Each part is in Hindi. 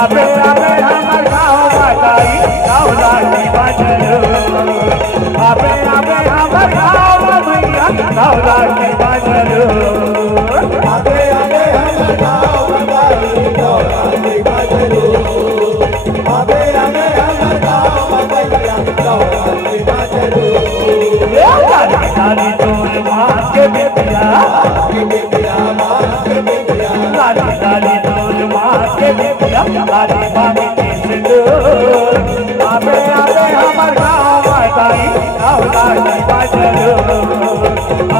आबे आबे हमर गाँव बताई नवरात्रि बाजलो आबे आबे हमर गाँव भैया नवरात्रि बाजलो आबे आबे हमर गाँव बताई नवरात्रि बाजलो आबे आबे हमर गाँव भैया नवरात्रि बाजलो लाली तोर माँ के बेटिया लाली लाली तोर माँ के बेटिया लाली बाबी के सिंदूर आबे आबे हमर गाँव बताई नवरात्रि बाजलो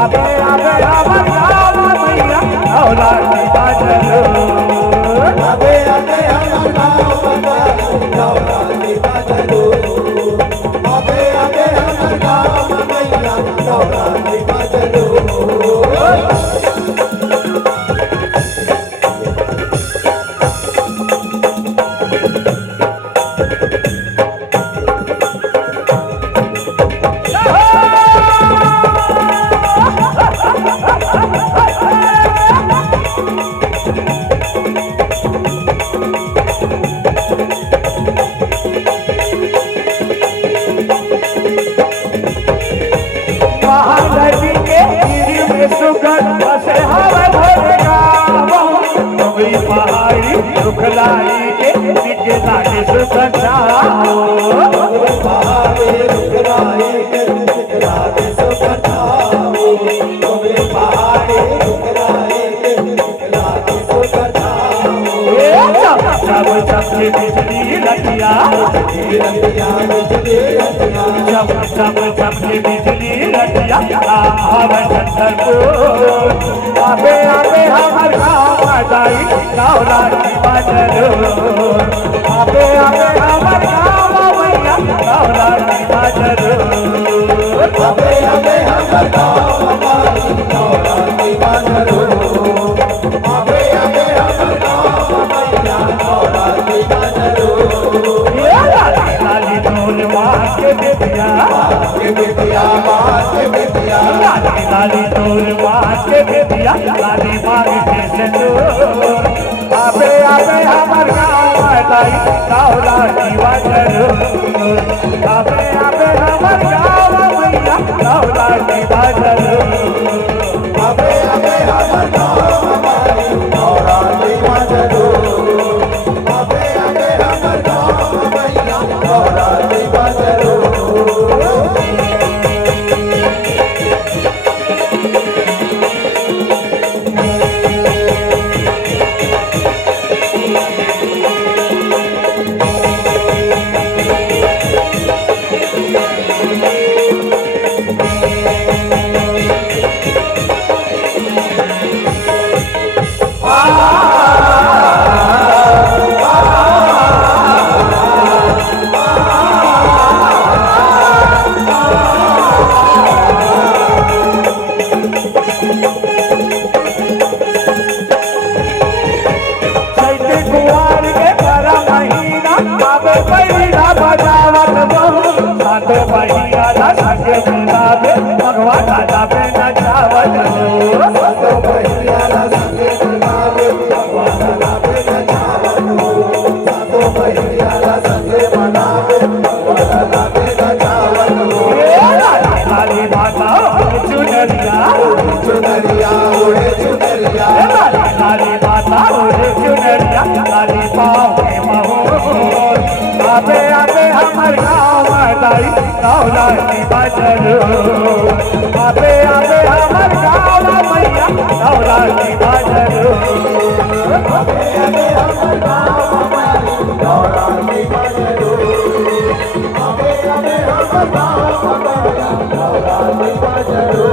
आबे आबे हमर गाँव भैया नवरात्रि बाजलो आबे आबे हमर गाँव बताई नवरात्रि बाजलो आबे आबे हमर गाँव भैया नवरात्रि बाजलो महानदी के तीर में सुगंध बसे हवा भरेगा डोंगरी पहाड़ी रुखलाई के निकला के सुगंधा पहाड़ी रुखलाई के निकला के सुगंधा पहाड़ी रुखलाई के निकला के सुगंधा जब सबके बिजली लगिया जब सबके बिजली लगिया हवा चंद्रपुर आबे आबे हमर गाँव बताई नवरात्रि बाजलो आबे आबे हमर गाँव भैया नवरात्रि बाजलो आबे आबे हमर गाँव बताई नवरात्रि बाजलो आबे आबे हमर गाँव भैया नवरात्रि बाजलो लाली तोर माँ के बेटिया लाली तोर माँ के बेटिया लाली मांग के सिंदूर आबे आबे हमर गाँव बताई नवरात्रि बाजलो आबे आबे हमर गाँव भैया नवरात्रि बाजलो आबे आबे हमर गाँव बताई नवरात्रि बाजलो आबे आबे हमर गाँव भैया नवरात्रि बाजलो भगवान दादा पे नचावत लाली माता चुनरिया लाली माता चुनरिया लाली पाँव मोर आबे आबे हमर गाँव बताई नवरात्रि बाजलो आबे आबे हमर गाँव भैया नवरात्रि बाजलो आबे आबे हमर गाँव बताई नवरात्रि बाजलो आबे आबे हमर गाँव भैया नवरात्रि बाजलो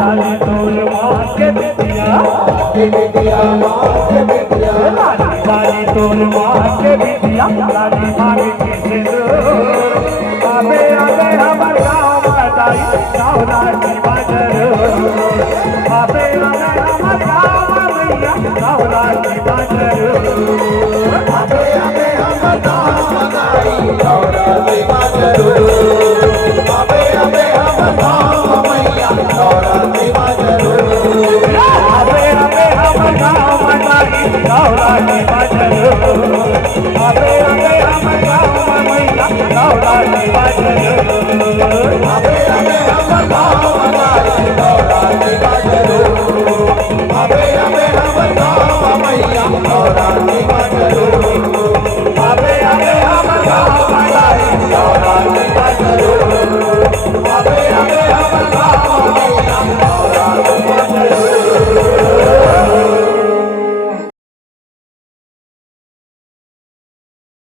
लाली तोर माँ के बेटिया लाली तोर माँ के बेटिया लाली मांग के सिंदूर आबे आबे हमर गाँव बताई नवरात्रि बाजलो आबे आबे हमर गाँव भैया नवरात्रि बाजलो आबे आबे हमर गाँव बताई नवरात्रि बाजलो आबे आबे हमर गाँव भैया नवरात्रि बाजलो आबे आबे हमर गाँव बताई नवरात्रि बाजलो आबे आबे